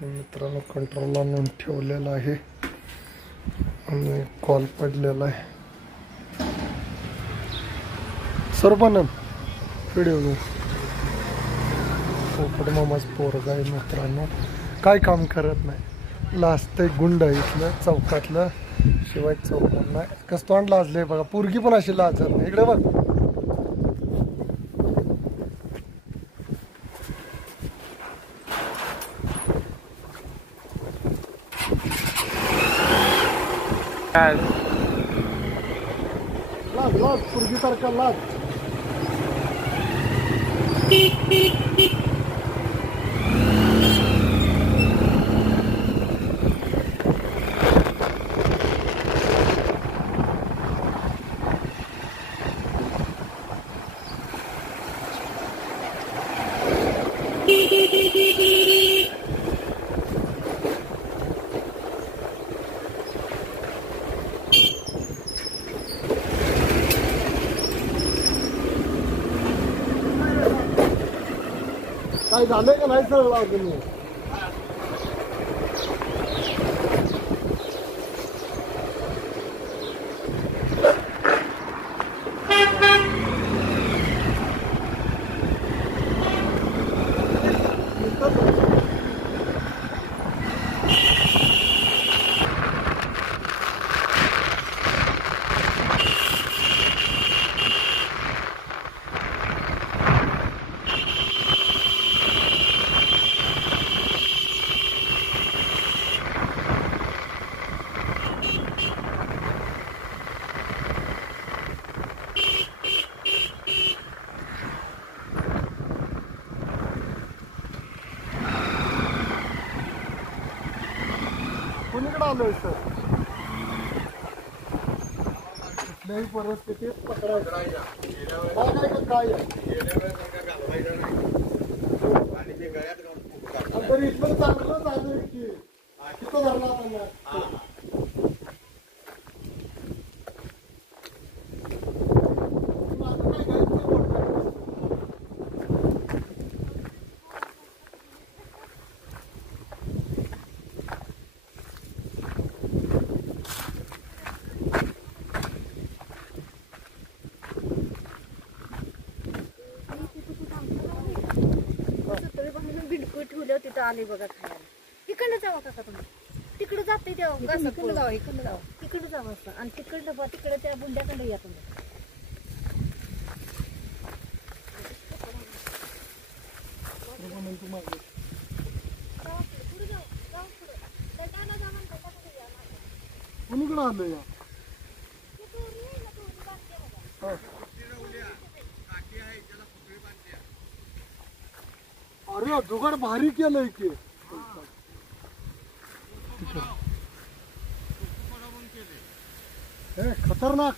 मित्रांनो कंट्रोल आणून ठेवलेला आहे आणि कॉल पडलेला आहे. सर्वानंद व्हिडिओ पोपट मामाच पोरगा आहे मित्रांनो, काय काम करत नाही. लास्ट एक गुंड आहे इथलं चौकातलं, शिवाय चौकात नाही कसं तोंड लाजले बघा. पोरगी पण अशी लाजत नाही. इकडे बघ लाज लाज पोरगी सारखा लाज. काय झालंय का नाही सर अजून? कोणीकडे आलोय सर? कुठल्याही परिस्थितीत पकडायचं काय तरी इथलं चांगलं झालं की तिथं धरला त्यांना. ठेवलं तिथं आले बघा खायला. तिकडनं जावा काका तुम्ही, तिकडे जाते तेव्हा इकडे जावा, इकडे जावा, तिकडे जावं असं आणि तिकडनं बा तिकडे त्या बुंड्याकडे या तुम्ही. कोणीकडे आलं या? अरे जुगाड भारी केलंय की. हे खतरनाक.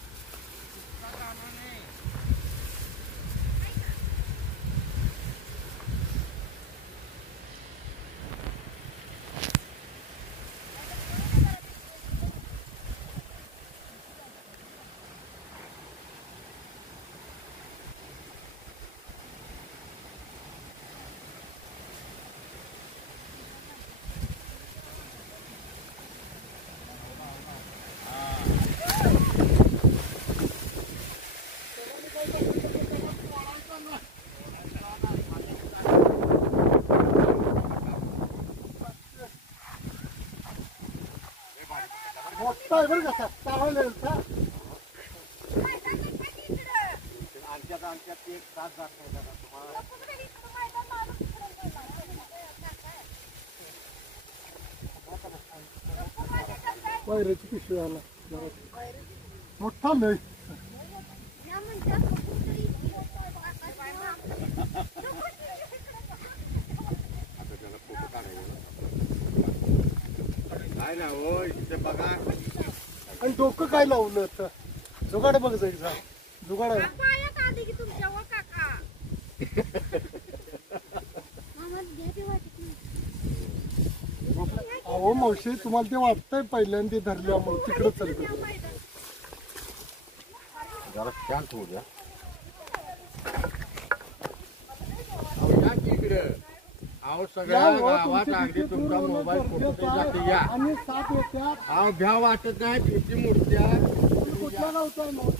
मोठा आहे बरं का चावलेला. एक तास जात वायराची पिशवी आला मोठा नाही. काय ना हो इथे बघा. आणि डोकं काय लावलं तर जुगाड बघ जायचा जुगाड आहे. अहो मावशी तुम्हाला ते वाटतंय पहिल्यांदा धरल्यामुळे तिकडे चलते जरा शांत होऊ द्या. इकडे अहो सगळ्या गावात अगदी तुमचा मोबाईल फोटो जाते या आणि साप येतात. अहो भ्या वाटत नाही भीती मूर्त्या कुठल्या गावचा आहे मग?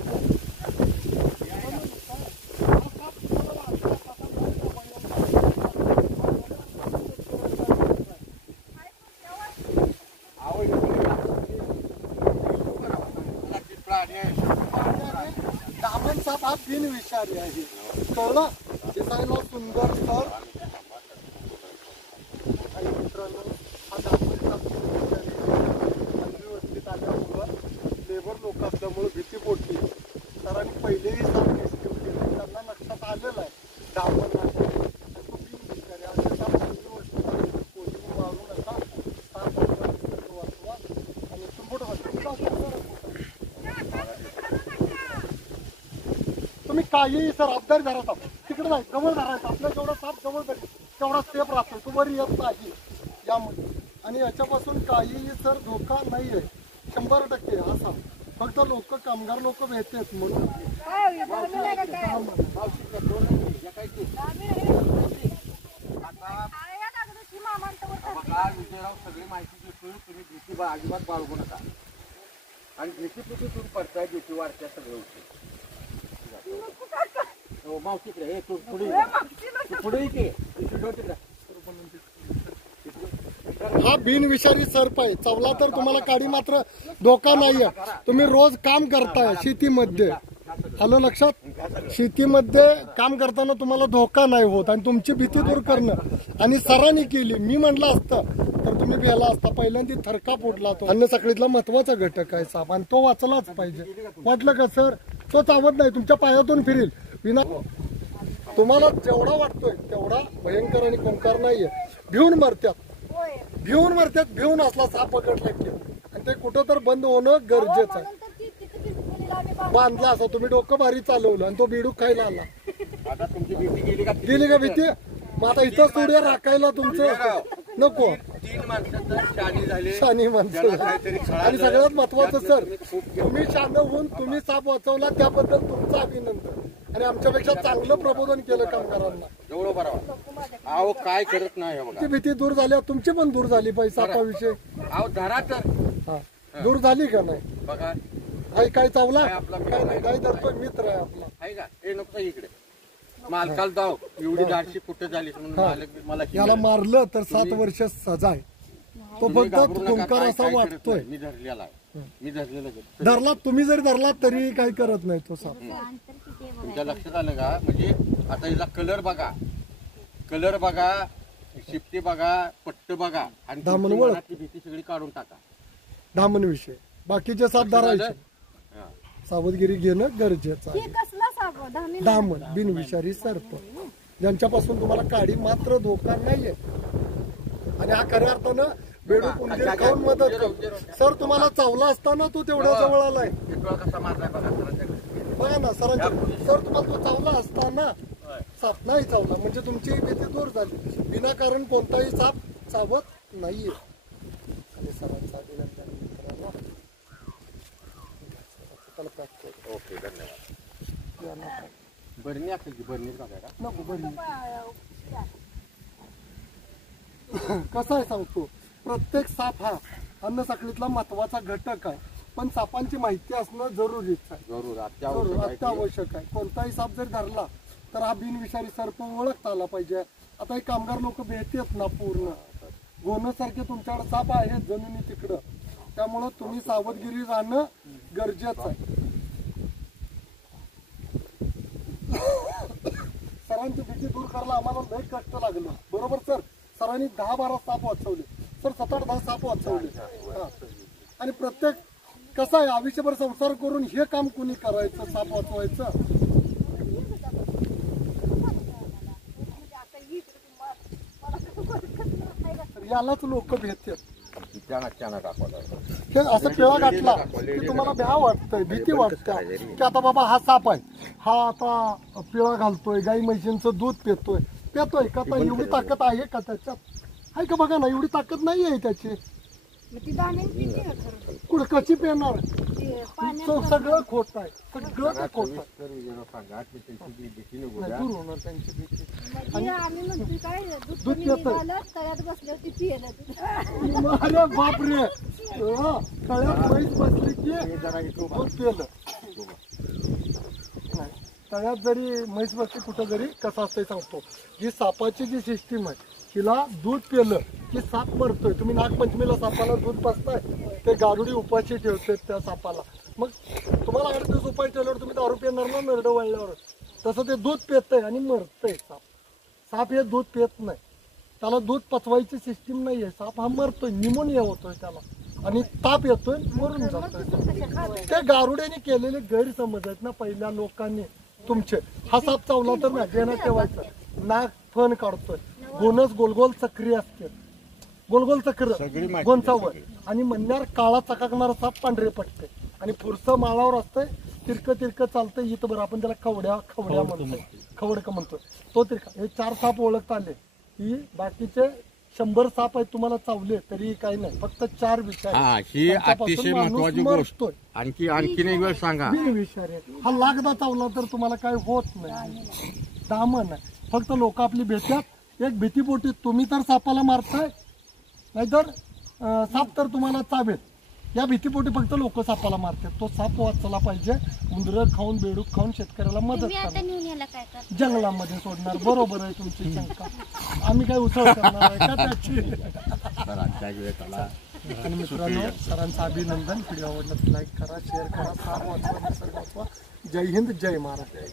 दामन साप हा बिनविषारी आहे, कळलं? दिसायला सुंदर तर आणि मित्रांनो हा दामन साप बिनविषारी व्यवस्थित आल्यामुळं लेबर लोक असल्यामुळे भीतीपोटी सरांनी पहिलेही साप घेतले होते, त्यांना लक्षात आलेलं आहे दामन आहे तो बिनविषारी असे साप व्यवस्थित आले कोणी मारू नका, साप वाचवा आणि तुम्ही काही सर अबदारी धरायचा तिकडे नाही जवळ धरायचा आपल्या जेवढा साप जवळ धरेल तेवढा सेफ राहतो तो वर येत नाही यामध्ये आणि याच्यापासून काहीही सर धोका नाही आहे 100% असा फक्त लोक कामगार लोक भेटतात म्हणून सगळी माहिती घेतो तुम्ही भीती अजिबात बाळगू नका आणि भीतीपुटी तुम्ही पडताय भीती वाढत्या सगळं होते मावशीकडे पुढे हा बिनविषारी सर्प आहे चावला तर तुम्हाला काडी मात्र धोका नाहीये तुम्ही रोज काम करताय शेतीमध्ये आलं लक्षात शेतीमध्ये काम करताना तुम्हाला धोका नाही होत आणि तुमची भीती दूर करणं आणि सरांनी केली मी म्हणलं असतं तर तुम्ही भेला असता पहिल्यांदा थरका फोडला तो अन्न साखळीतला महत्वाचा घटक आहे साप आणि तो वाचलाच पाहिजे वाटलं का सर तो चावत नाही तुमच्या पायातून फिरेल विना तुम्हाला जेवढा वाटतोय तेवढा भयंकर आणि कंकार नाहीये भिवून मरत्यात भिवून असला साप पकडला की आणि ते कुठं तर बंद होणं गरजेचं आहे बांधला असं तुम्ही डोकं भारी चालवलं आणि तो बिडूक खायला आला आता तुमची भीती गेली का भीती मग आता इथं स्टुडिओ राखायला तुमचं नको 3 माणसं शानी झाले शानी माणसं आणि सगळ्यात महत्वाचं सर तुम्ही शान होऊन तुम्ही साप वाचवला त्याबद्दल तुमचं अभिनंदन आणि आमच्यापेक्षा चांगलं प्रबोधन केलं कामगारांना एवढं बरोबर अहो काय करत नाही ती भीती दूर झाली तुमची पण दूर झाली पाहिजे सापाविषयी अहो धरा तर हा दूर झाली का नाही बघा काय चावला काय नाही काय धरतोय मित्र आहे आपला आहे का हे नको इकडे मालकाला जाऊ एवढी धाडशी कुठे झाली मालक मला याला मारलं तर 7 वर्ष सजा आहे तो फक्त खुंकार असा वाटतोय मी धरलेला धरला तुम्ही जरी धरला तरी काही करत नाही तो साप तुमच्या लक्षात आलं का म्हणजे आता याचा कलर बघा शिफ्टी बघा पट्ट बघा आणि दामनची भीती सगळी काढून टाका दामन विषय बाकीचे साप धरायचे सावधगिरी घेणं गरजेचं आहे दामन बिनविषारी सर्प ज्यांच्यापासून तुम्हाला काडी मात्र धोका नाहीये आणि हा खऱ्या अर्थानं बेडूक उंदीर खाऊन मदत करतो सर तुम्हाला चावला असताना तो तेवढ्या जवळ आलाय बघा ना सरांच्या सर तुम्हाला तो चावला असताना साप नाही चावला म्हणजे तुमची भीती दूर झाली विनाकारण कोणताही साप चावत नाहीये आणि सरांचा अभिनंदन मित्रांनो ओके धन्यवाद बरणी असेल की बरणी नको बरणी कसं आहे सांगतो प्रत्येक साप हा अन्न साखळीतला महत्वाचा घटक आहे पण सापांची माहिती असणं जरुरीच आहे अत्यावश्यक आहे कोणताही साप जर धरला तर हा बिनविषारी सर्प ओळखता आला पाहिजे आता हे कामगार लोक भेटतात ना पूर्ण गोनसारखे तुमच्याकडे साप आहेत जमिनी तिकडं त्यामुळं तुम्ही सावधगिरी राहणं गरजेचं आहे सरांची भीती दूर करायला आम्हाला लय कष्ट लागलं बरोबर सर सरांनी 10-12 साप वाचवले सर 7-8-10 साप वाचवले आणि प्रत्येक कसं आहे आयुष्यभर संसार करून हे काम कोणी करायचं साप वाचवायचं यालाच लोक भेटतात हे असं पिळा घातला की तुम्हाला भ्या वाटतंय भीती वाटते की आता बाबा हा साप आहे हा आता पिळा घालतोय गाई म्हशींचं दूध पितोय का आता एवढी ताकद आहे का त्याच्यात आहे का बघा ना एवढी ताकद नाही आहे त्याची कुठं कशी पेणार सगळं खोट आहे, सगळं ते खोट आहे. तर विजयराव सांगा की त्यांची जी भीती नको नाही, द्या. दूर होणार त्यांची भीती. म्हणजे आम्ही म्हणतो काय दूध दूध पितं. निघालं तळ्यात बसलं तिथे येलं अरे बापरे, तळ्यात म्हैस बसली की हे जरा इकडं उभा. दूध पिलं. नाही, तळ्यात जरी म्हैस बसली कुठं जरी कसं असतंय सांगतो, जी सापाची जी सिस्टीम आहे तिला दूध पिलं की साप मरतोय. तुम्ही नागपंचमीला सापाला दूध पाजताय, ते गारुडी उपाशी ठेवते त्या सापाला. मग तुम्हाला 8 दिवस उपाय ठेवल्यावर तुम्ही दारू पिणार ना नरडं वळल्यावर. तसं ते दूध पितंय आणि मरतंय साप. साप हे दूध पित नाही, त्याला दूध पचवायची सिस्टीम नाही आहे. साप हा मरतोय, निमोनिया होतोय त्याला आणि ताप येतोय, मरून जातोय. ते गारुड्याने केलेले गैरसमज आहेत ना पहिल्या लोकांनी तुमचे. हा साप चावला तर ना देण्यात ठेवायचं, नाक फण काढतोय, गोनस गोलगोल चक्री असते, गोलगोल चक्र सगळी माहिती गोंचावर, आणि म्हणण्यावर काळा चकाकणारा साप पांढरे पडते, आणि पुढचं माळावर असतंय तिरकं तिरकं चालतंय इथं बरं. आपण त्याला खवड्या म्हणतोय, खवडक म्हणतोय तो तिरका. हे 4 साप ओळखता आले. ही बाकीचे 100 साप आहेत तुम्हाला चावले तरी काही नाही, फक्त 4 विषारी. हा, ही अतिशय महत्वाची गोष्ट. आणखीन एक वेळ सांगा. बिनविषारी आहे. हा लागदा चावला तर तुम्हाला काय होत नाही, दामन आहे. फक्त लोक आपली भेटतात एक भीतीपोटी. तुम्ही तर सापाला मारताय, नाहीतर साप तर तुम्हाला चावेल, या भीतीपोटी फक्त लोक सापाला मारतात. तो साप वाचला पाहिजे. उंदरं खाऊन बेडूक खाऊन शेतकऱ्याला मदत करणार, जंगलामध्ये सोडणार. बरोबर आहे तुमची शंका. आम्ही काय उसळ करणार आहे का त्याची. आणि मित्रांनो, सरांचं अभिनंदन. व्हिडिओ आवडला तर लाईक करा, शेअर करा, साप वाचवा, निसर्ग वाचवा. जय हिंद, जय महाराष्ट्र.